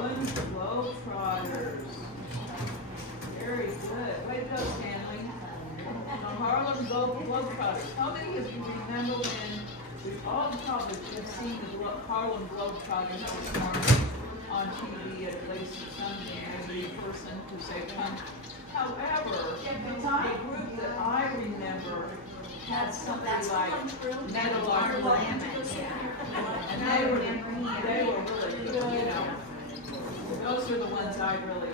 Harlan Globetrotters. Very good. Way to go, Stanley. The Harlem Globetrotters. How many of you remember when we've all probably have seen the Harlem Globetrotters on TV at least Sunday, every person who say one. However, the group that I remember had something like Metal and they were really good, you know. Those are the ones I really